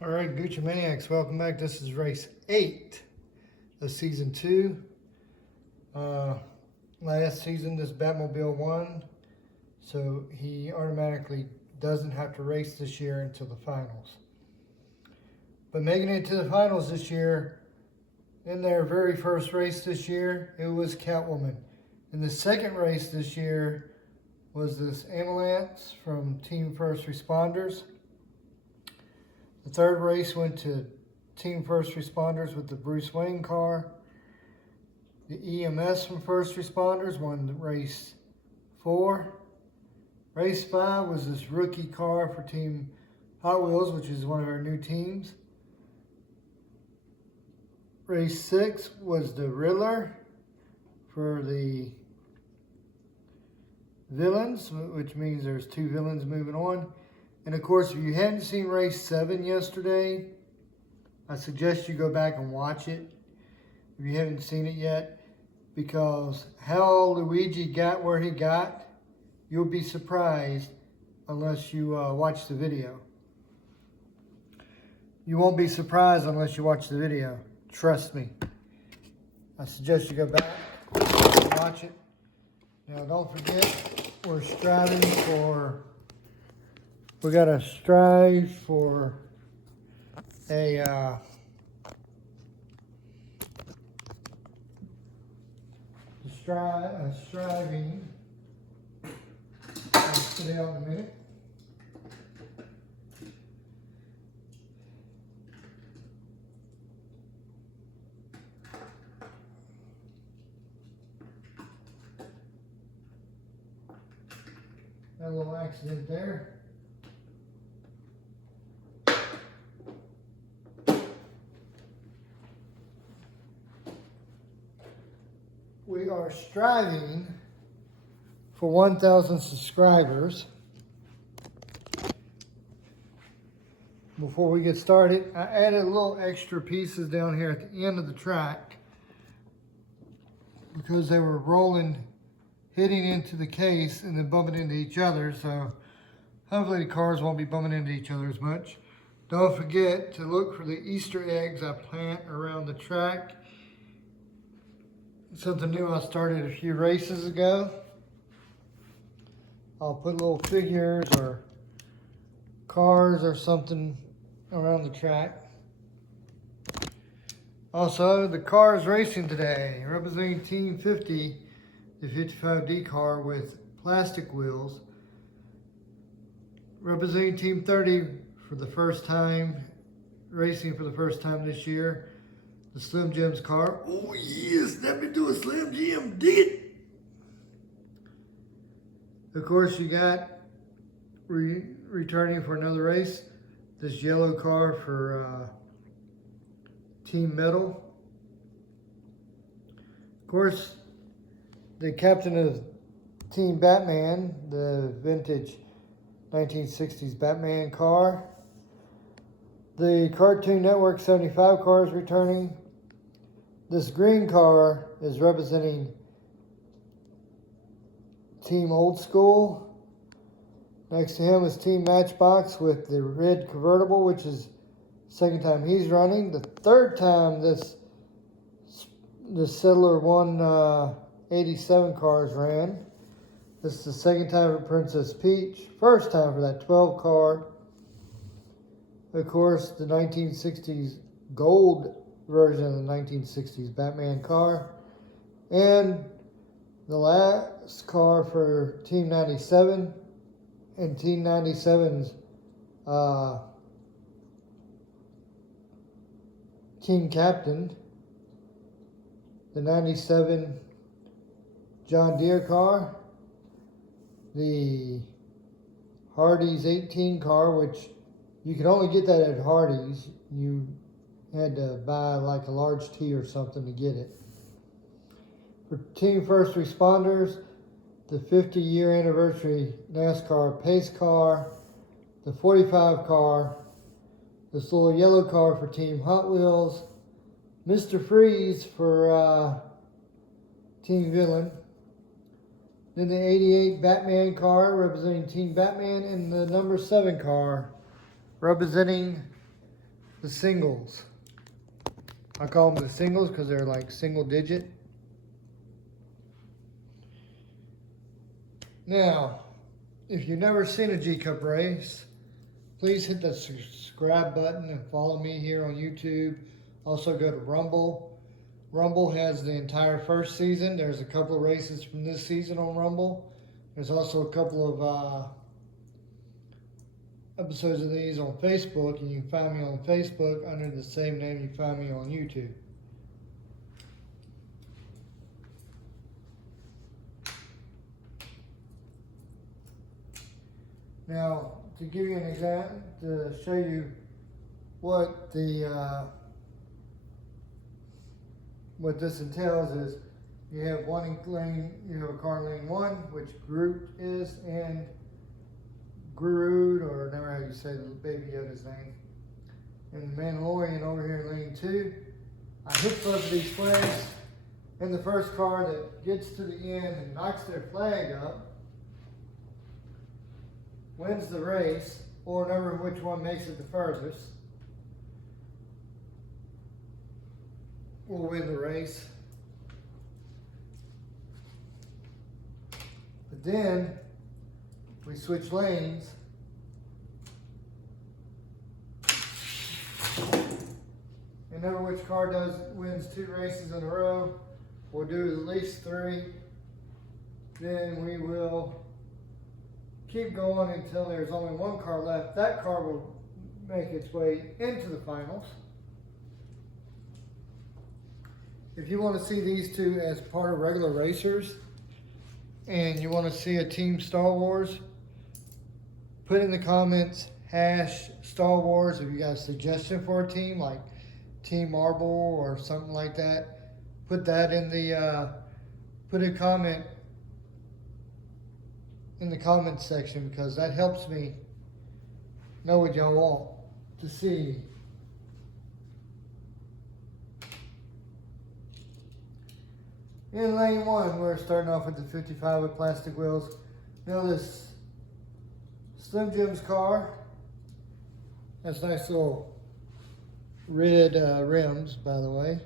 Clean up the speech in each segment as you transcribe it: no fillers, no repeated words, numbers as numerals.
All right, Gucci Maniacs, welcome back. This is race 8 of season 2. Last season, this Batmobile won, so he automatically doesn't have to race this year until the finals. But making it to the finals this year, in their very first race this year, it was Catwoman. In the second race this year was this ambulance from Team First Responders. The third race went to Team First Responders with the Bruce Wayne car. The EMS from First Responders won race 4. Race 5 was this rookie car for Team Hot Wheels, which is one of our new teams. Race 6 was the Riddler for the villains, which means there's 2 villains moving on. And of course, if you hadn't seen race 7 yesterday, I suggest you go back and watch it if you haven't seen it yet, because how Luigi got where he got, you'll be surprised unless you watch the video. You won't be surprised unless you watch the video. Trust me. I suggest you go back and watch it. Now, don't forget, we're striving for... We gotta strive for a striving. I'll put it out in a minute. That little accident there. We are striving for 1,000 subscribers. Before we get started, I added little extra pieces down here at the end of the track because they were rolling, hitting into the case and then bumping into each other. So hopefully the cars won't be bumping into each other as much. Don't forget to look for the Easter eggs I plant around the track. Something new I started a few races ago. I'll put little figures or cars or something around the track. Also, the car is racing today, representing Team 50, the 55D car with plastic wheels. Representing Team 30 for the first time, racing for the first time this year, the Slim Jim's car. Oh yes, let me do a Slim Jim, dig it. Of course, you got returning for another race, this yellow car for Team Metal. Of course, the captain of Team Batman, the vintage 1960s Batman car. The Cartoon Network 75 car is returning. This green car is representing Team Old School. Next to him is Team Matchbox with the red convertible, which is the second time he's running. The third time this Settler 187 cars ran. This is the second time for Princess Peach. First time for that 12 car. Of course, the 1960s gold version of the 1960s Batman car. And the last car for Team 97 and Team 97's team captain, the 97 John Deere car, the Hardee's 18 car, which you could only get that at Hardee's. You had to buy like a large T or something to get it. For Team First Responders, the 50-year anniversary NASCAR pace car, the 45 car, this little yellow car for Team Hot Wheels, Mr. Freeze for Team Villain, then the 88 Batman car representing Team Batman, and the number 7 car representing the singles. I call them the singles because they're like single digit. Now, if you've never seen a G-Cup race, please hit the subscribe button and follow me here on YouTube. Also go to Rumble. Rumble has the entire first season. There's a couple of races from this season on Rumble. There's also a couple of episodes of these on Facebook, and you can find me on Facebook under the same name you find me on YouTube. Now, to give you an example, to show you what what this entails is, you have one lane, you have a car in lane 1, which Groot is, and Groot, or never how you say the Baby Yoda's name, and the Mandalorian over here in lane 2. I hit both of these flags, and the first car that gets to the end and knocks their flag up wins the race, or number which one makes it the furthest will win the race. But then we switch lanes, and number which car wins 2 races in a row. We'll do at least 3. Then we will keep going until there's only 1 car left. That car will make its way into the finals. If you want to see these two as part of regular racers, and you want to see a Team Star Wars, put in the comments #Star Wars if you got a suggestion for a team, like Team Marble or something like that. Put that in the, put a comment in the comments section, because that helps me know what y'all want to see. In lane 1, we're starting off with the 55 with plastic wheels. Now this Slim Jim's car has nice little red rims, by the way.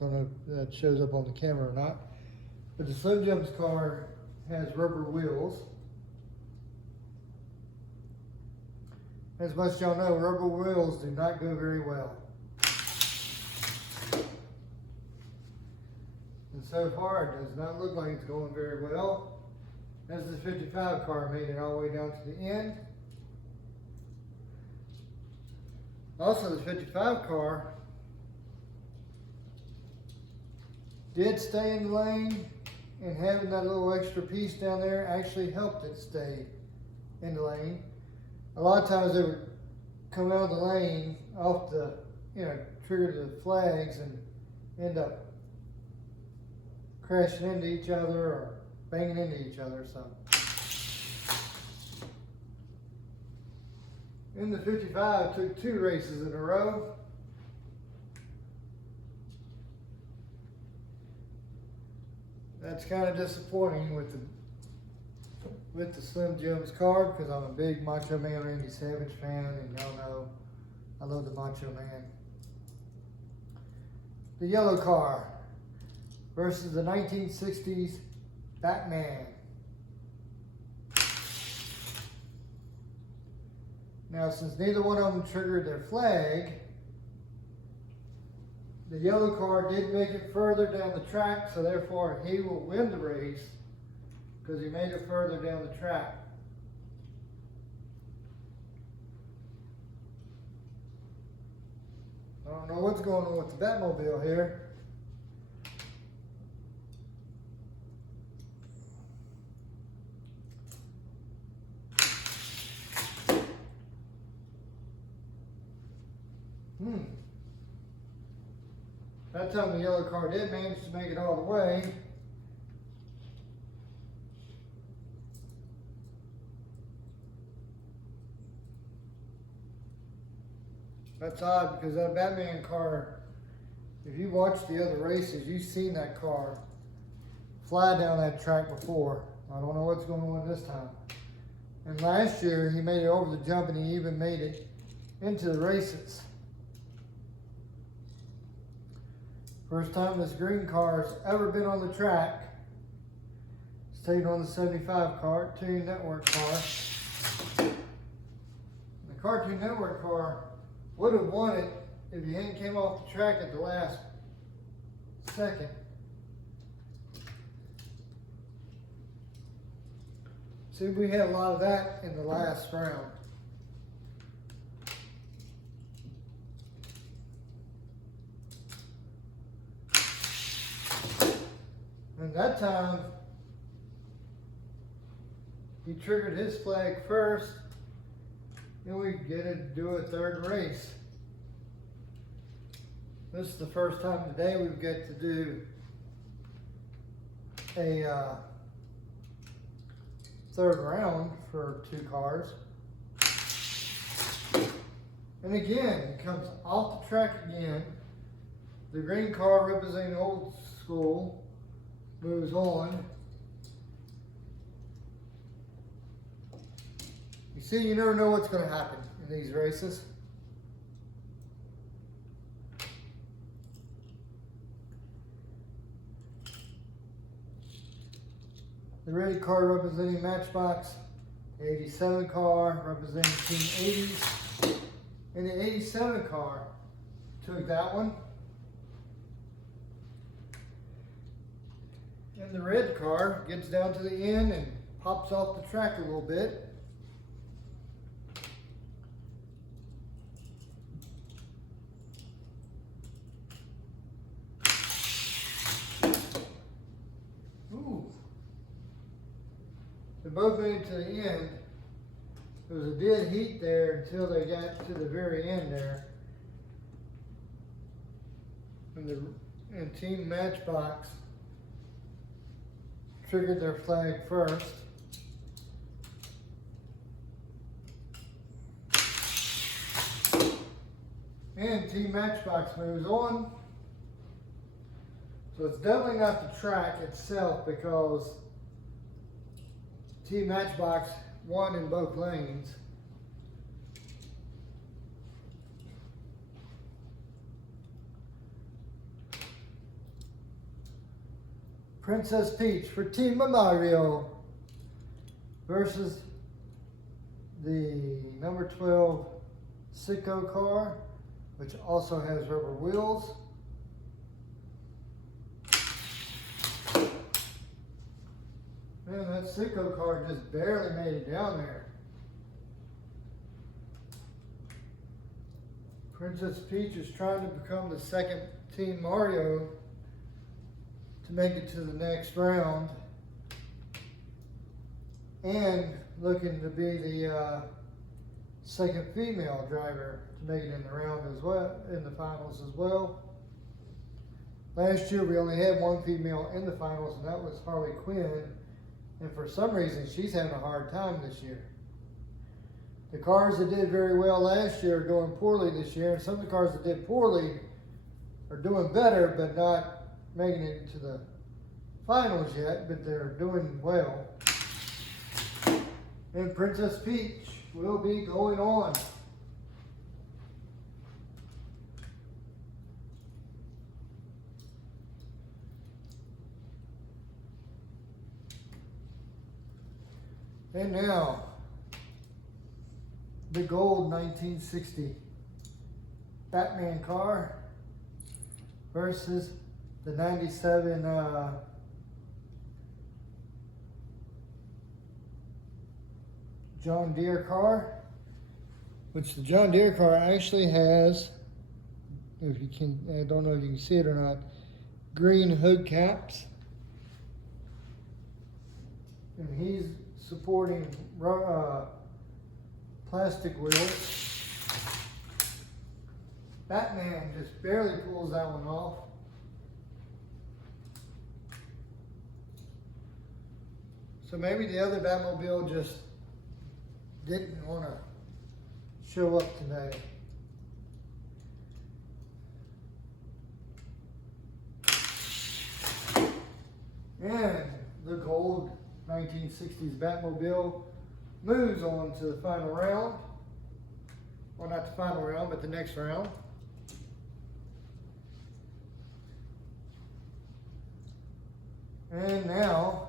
Don't know if that shows up on the camera or not. But the Slim Jim's car has rubber wheels. As much as y'all know, rubber wheels do not go very well. And so far, it does not look like it's going very well, as the 55 car made it all the way down to the end. Also, the 55 car did stay in the lane, and having that little extra piece down there actually helped it stay in the lane. A lot of times they would come out of the lane off the, trigger the flags and end up crashing into each other or banging into each other. So in the 55, took 2 races in a row. That's kind of disappointing with the Slim Jim's car, because I'm a big Macho Man Randy Savage fan, and y'all know I love the Macho Man. The yellow car versus the 1960s Batman. Now, since neither one of them triggered their flag, the yellow car did make it further down the track, so therefore he will win the race because he made it further down the track. I don't know what's going on with the Batmobile here. That time the yellow car did manage to make it all the way. That's odd, because that Batman car, if you watch the other races, you've seen that car fly down that track before. I don't know what's going on this time. And last year he made it over the jump, and he even made it into the races. First time this green car's ever been on the track. Stayed on the 75 Cartoon Network car. The Cartoon Network car would have won it if he hadn't came off the track at the last second. See, we had a lot of that in the last round. And that time, he triggered his flag first, and we get to do a third race. This is the first time today we get to do a third round for two cars. And again, it comes off the track again. The green car representing old school moves on. You see, you never know what's going to happen in these races. The red car representing Matchbox, the 87 car representing Team 80s, and the 87 car took that one. And the red car gets down to the end and pops off the track a little bit. They both made it to the end. There was a dead heat there until they got to the very end there. And Team Matchbox triggered their flag first. And Team Matchbox moves on. So it's definitely not the track itself, because Team Matchbox won in both lanes. Princess Peach for Team Mario versus the number 12 Sicko car, which also has rubber wheels. Man, that Sicko car just barely made it down there. Princess Peach is trying to become the second Team Mario to make it to the next round, and looking to be the second female driver to make it in the round as well, in the finals as well. Last year we only had one female in the finals, and that was Harley Quinn. And for some reason, she's having a hard time this year. The cars that did very well last year are doing poorly this year, and some of the cars that did poorly are doing better, but not making it into the finals yet, but they're doing well. And Princess Peach will be going on. And now, the gold 1960 Batman car versus the 97 John Deere car, which the John Deere car actually has, if you can, I don't know if you can see it or not, green hood caps. And he's supporting plastic wheels. Batman just barely pulls that one off. So maybe the other Batmobile just didn't want to show up today. And the gold 1960s Batmobile moves on to the final round. Well, not the final round, but the next round. And now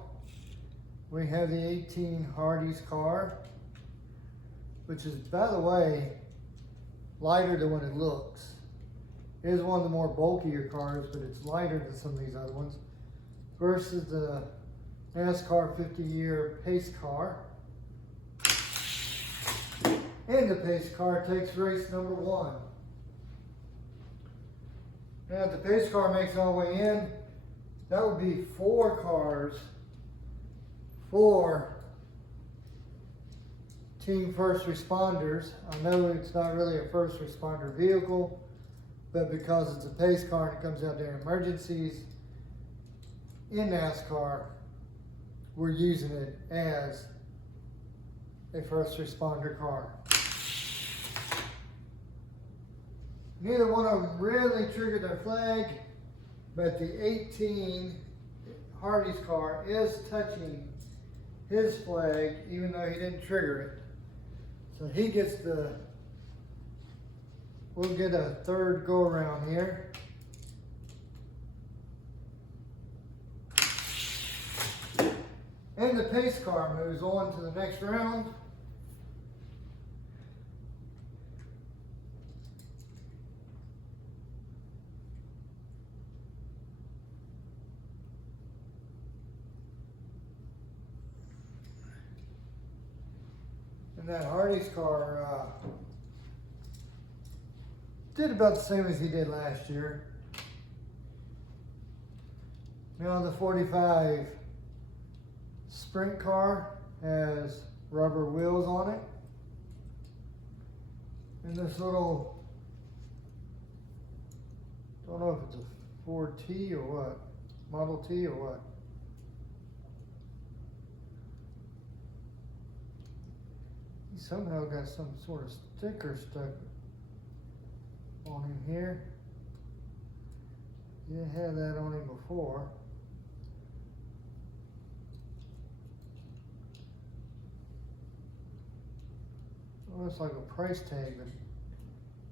we have the 18 Hardee's car, which is, by the way, lighter than what it looks. It is one of the more bulkier cars, but it's lighter than some of these other ones. Versus the NASCAR 50-year pace car. And the pace car takes race number 1. Now if the pace car makes all the way in, that would be 4 cars for Team First Responders. I know it's not really a first responder vehicle, but because it's a pace car and it comes out during emergencies in NASCAR, we're using it as a first responder car. Neither one of them really triggered their flag, but the 18 Hardee's car is touching his flag even though he didn't trigger it. So he gets we'll get a third go around here. And the pace car moves on to the next round. And that Hardee's car did about the same as he did last year. Now the 45 sprint car has rubber wheels on it. And this little, don't know if it's a 4T or what, Model T or what. He somehow got some sort of sticker stuck on him here. He didn't have that on him before. Well, it's like a price tag, but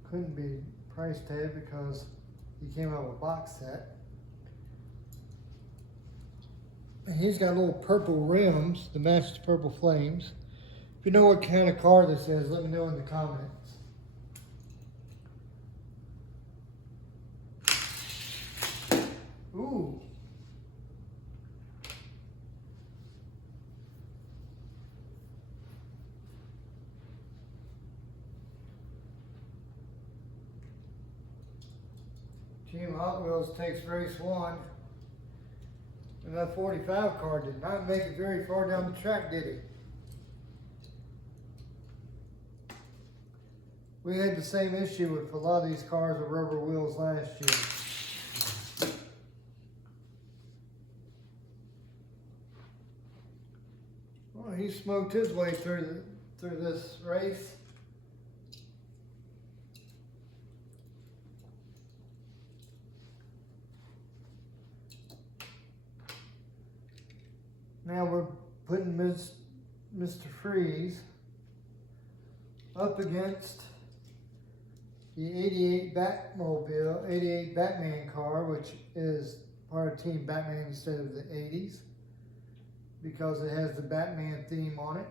couldn't be price tag because he came out with a box set. And he's got little purple rims to match the purple flames. If you know what kind of car this is, let me know in the comments. Ooh. Team Hot Wheels takes race 1. And that 45 car did not make it very far down the track, did he? We had the same issue with a lot of these cars with rubber wheels last year. Well, he smoked his way through this race. Now we're putting Mr. Freeze up against the 88 Batmobile, 88 Batman car, which is part of Team Batman instead of the 80s, because it has the Batman theme on it.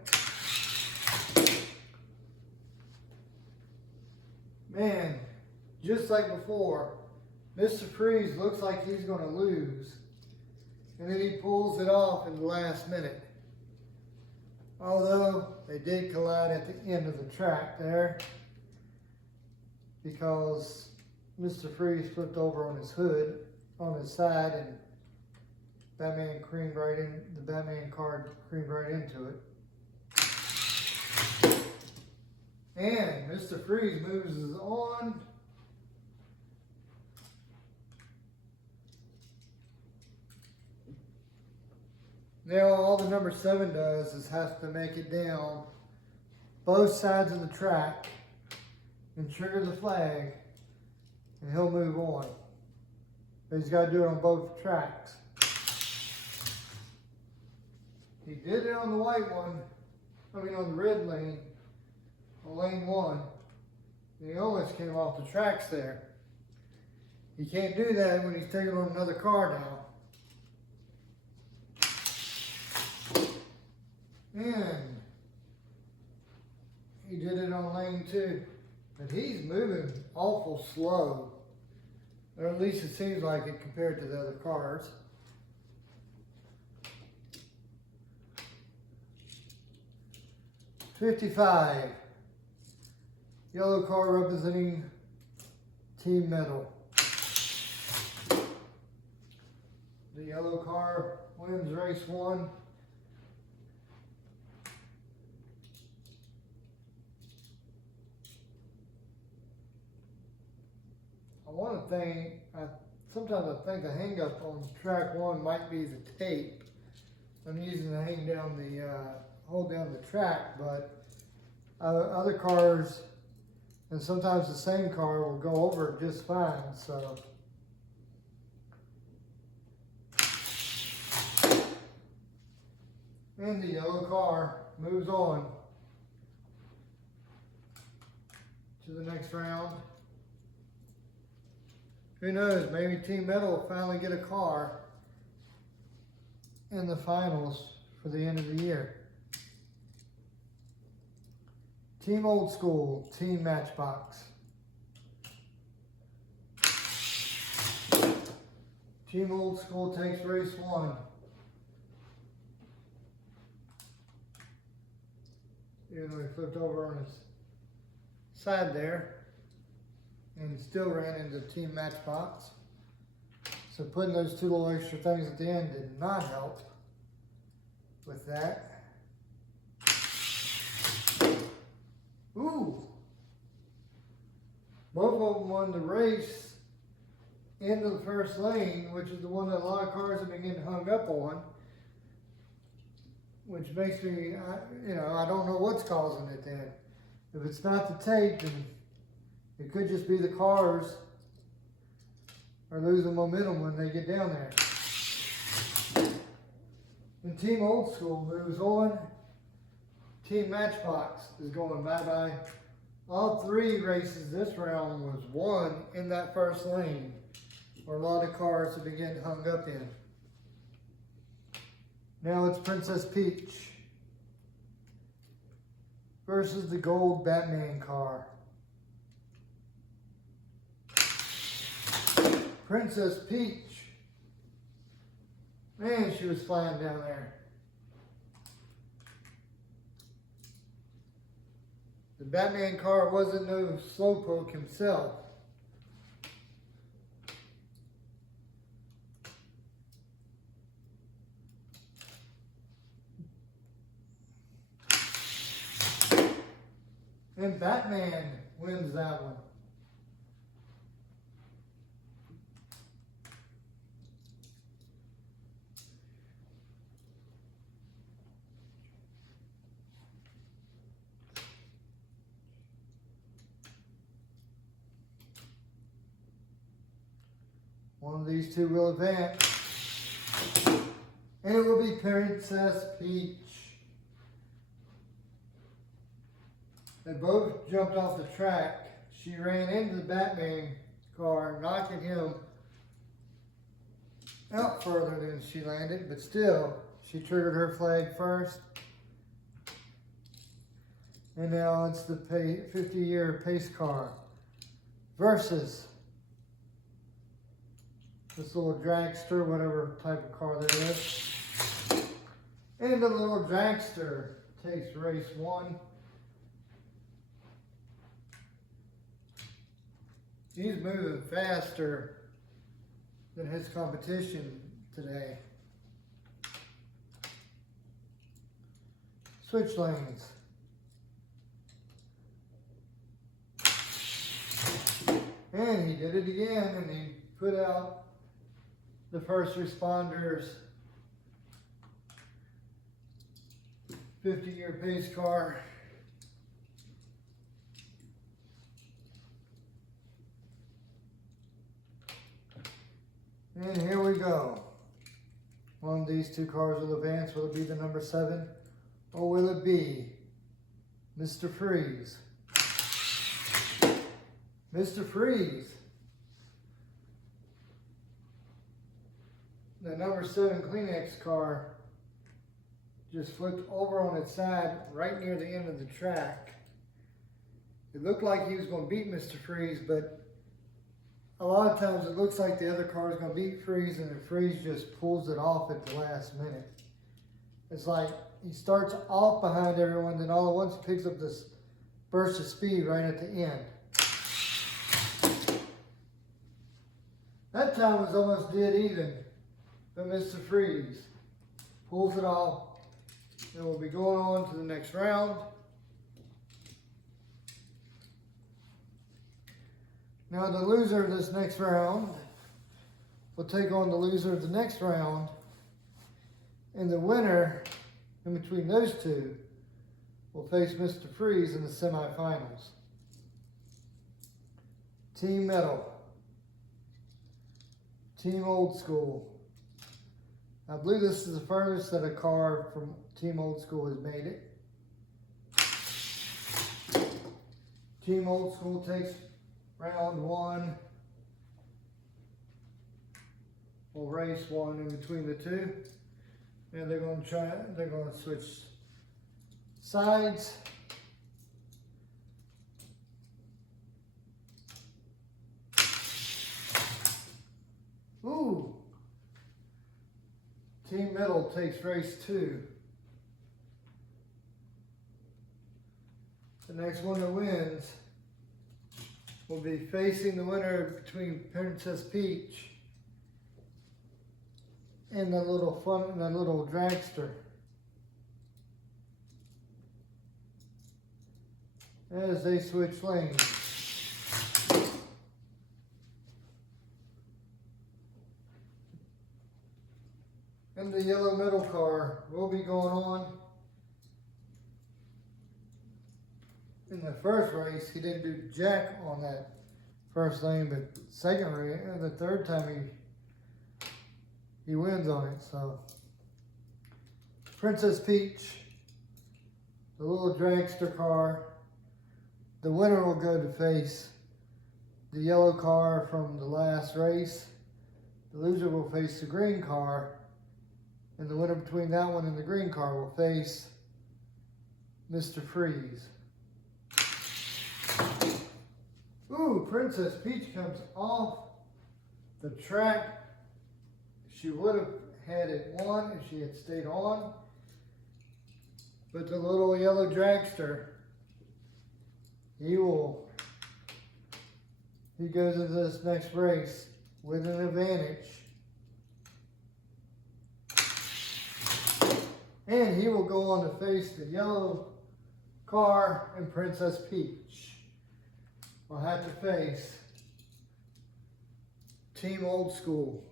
Man, just like before, Mr. Freeze looks like he's going to lose. And then he pulls it off in the last minute. Although they did collide at the end of the track there, because Mr. Freeze flipped over on his hood, on his side, and Batman creamed right in, the Batman car creamed right into it. And Mr. Freeze moves on. Now all the number 7 does is has to make it down both sides of the track and trigger the flag, and he'll move on. But he's got to do it on both tracks. He did it on the white one, on the red lane, on lane 1. And he almost came off the tracks there. He can't do that when he's taking on another car now. And he did it on lane 2. But he's moving awful slow. Or at least it seems like it compared to the other cars. '55. Yellow car representing Team Metal. The yellow car wins race 1. Sometimes I think the hang up on track 1 might be the tape. I'm using to hang down hold down the track, but other cars, and sometimes the same car, will go over it just fine, so. And the yellow car moves on to the next round. Who knows, maybe Team Metal will finally get a car in the finals for the end of the year. Team Old School, Team Matchbox. Team Old School takes race 1. Even though he flipped over on his side there. And still ran into Team Matchbox. So putting those 2 little extra things at the end did not help with that. Ooh! Both of them won the race into the first lane, which is the one that a lot of cars have been getting hung up on. Which makes me, I don't know what's causing it then. If it's not the tape, then it could just be the cars are losing momentum when they get down there. And Team Old School moves on. Team Matchbox is going bye-bye. All 3 races this round was won in that first lane, where a lot of cars have been getting hung up in. Now it's Princess Peach versus the gold Batman car. Princess Peach. Man, she was flying down there. The Batman car wasn't no slowpoke himself. And Batman wins that one. One of these 2 will advance. And it will be Princess Peach. They both jumped off the track. She ran into the Batman car, knocking him out further than she landed, but still, she triggered her flag first. And now it's the 50-year pace car versus this little dragster, whatever type of car that is. And the little dragster takes race 1. He's moving faster than his competition today. Switch lanes. And he did it again, and he put out the first responders 50-year pace car. And here we go. One of these 2 cars will advance. Will it be the number 7? Or will it be Mr. Freeze? Mr. Freeze. The number 7 Kleenex car just flipped over on its side right near the end of the track. It looked like he was going to beat Mr. Freeze, but a lot of times it looks like the other car is going to beat Freeze, and then Freeze just pulls it off at the last minute. It's like he starts off behind everyone, then all at once he picks up this burst of speed right at the end. That time was almost dead even, but Mr. Freeze pulls it off. Then we'll be going on to the next round. Now the loser of this next round will take on the loser of the next round, and the winner in between those two will face Mr. Freeze in the semifinals. Team Metal, Team Old School. I believe this is the furthest that a car from Team Old School has made it. Team Old School takes round one. We'll race one in between the two. And they're going to switch sides. Ooh. Team Metal takes race two. The next one that wins will be facing the winner between Princess Peach and the little dragster. As they switch lanes. And the yellow middle car will be going on. In the first race, he didn't do jack on that first lane, but second race, the third time he wins on it. So Princess Peach, the little dragster car, the winner will go to face the yellow car from the last race. The loser will face the green car, and the winner between that one and the green car will face Mr. Freeze. Ooh, Princess Peach comes off the track. She would have had it won if she had stayed on. But the little yellow dragster, he goes into this next race with an advantage. And he will go on to face the yellow car and Princess Peach. Will have to face Team Old School.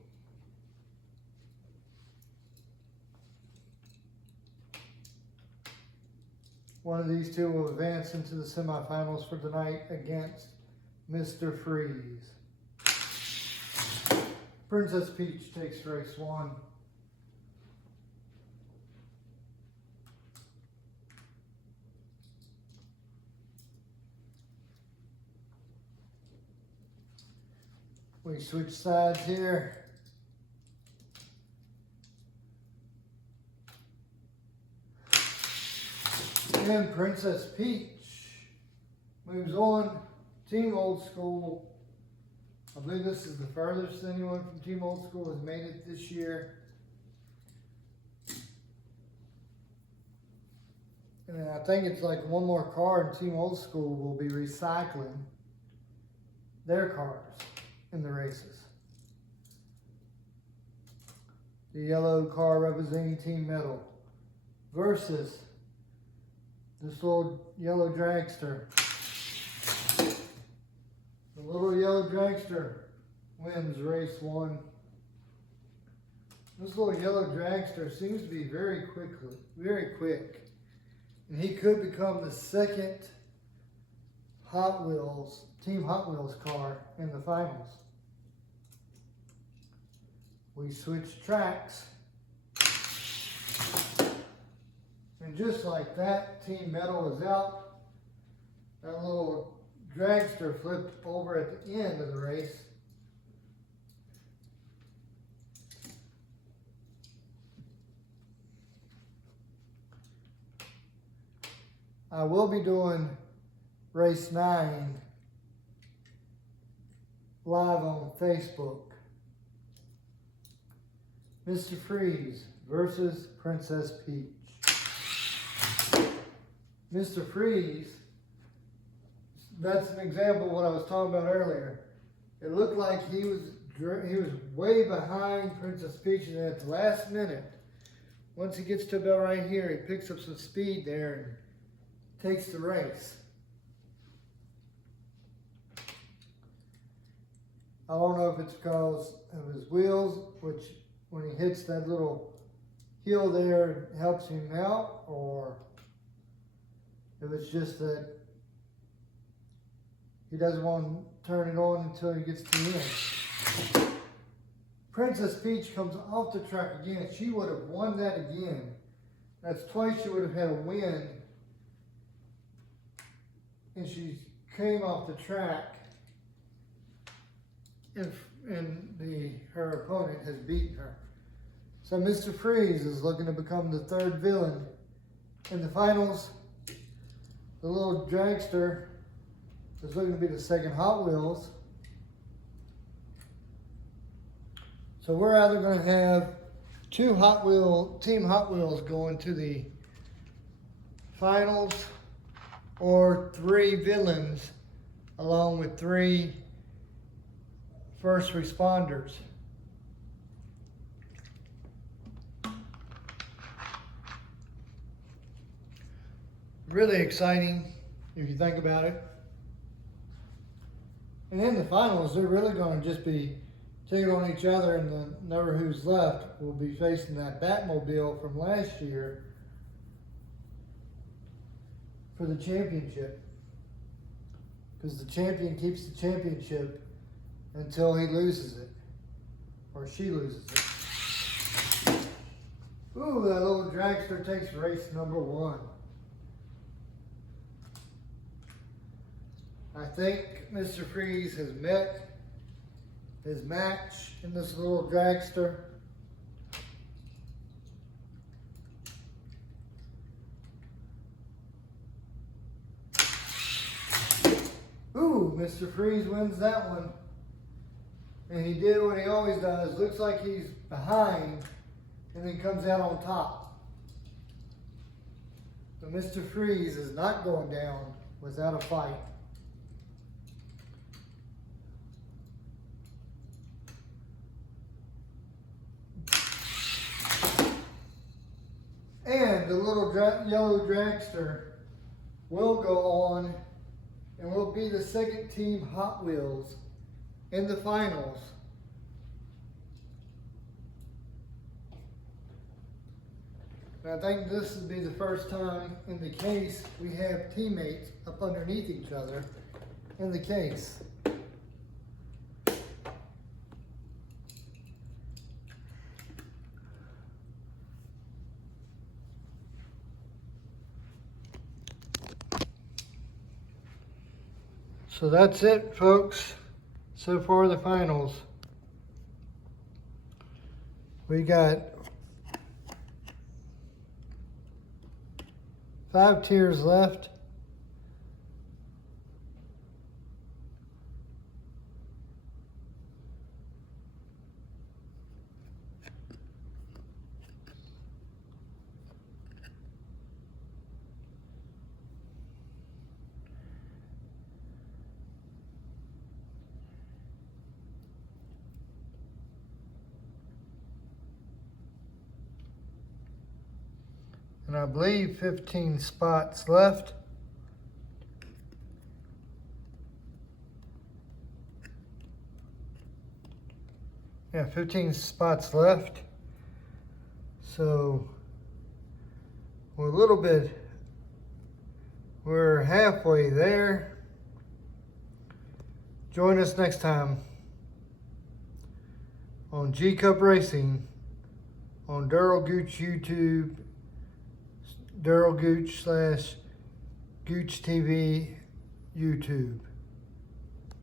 One of these two will advance into the semifinals for tonight against Mr. Freeze. Princess Peach takes race one. We switch sides here. And Princess Peach moves on. Team Old School. I believe this is the furthest anyone from Team Old School has made it this year. And I think it's like one more car, and Team Old School will be recycling their cars in the races. The yellow car representing Team Metal versus this little yellow dragster. The little yellow dragster wins race one. This little yellow dragster seems to be very quick. And he could become the second Team Hot Wheels car in the finals. We switch tracks. And just like that, Team Metal is out. That little dragster flipped over at the end of the race. I will be doing race 9 live on Facebook. Mr. Freeze versus Princess Peach. Mr. Freeze, that's an example of what I was talking about earlier. It looked like he was way behind Princess Peach, and at the last minute, once he gets to about right here, he picks up some speed there and takes the race. I don't know if it's because of his wheels, which when he hits that little hill there, it helps him out, or if it's just that he doesn't want to turn it on until he gets to the end. Princess Peach comes off the track again. She would have won that again. That's twice she would have had a win. And she came off the track, and her opponent has beaten her. So Mr. Freeze is looking to become the third villain in the finals. The little dragster is looking to be the second Hot Wheels. So we're either going to have two Team Hot Wheels going to the finals, or 3 villains along with 3 first responders. Really exciting if you think about it. And in the finals, they're really going to just be taking on each other, and the number who's left will be facing that Batmobile from last year for the championship. Because the champion keeps the championship until he loses it, or she loses it. Ooh, that little dragster takes race number 1. I think Mr. Freeze has met his match in this little dragster. Ooh, Mr. Freeze wins that one. And he did what he always does. Looks like he's behind and then comes out on top. But Mr. Freeze is not going down without a fight. And the little yellow dragster will go on and will be the second Team Hot Wheels in the finals. And I think this will be the first time in the case we have teammates up underneath each other in the case. So that's it, folks. So far, the finals. We got 5 tiers left. And I believe 15 spots left. Yeah, 15 spots left. So we're halfway there. Join us next time on G Cup Racing on Daryl Gooch YouTube, Daryl Gooch /Gooch TV YouTube.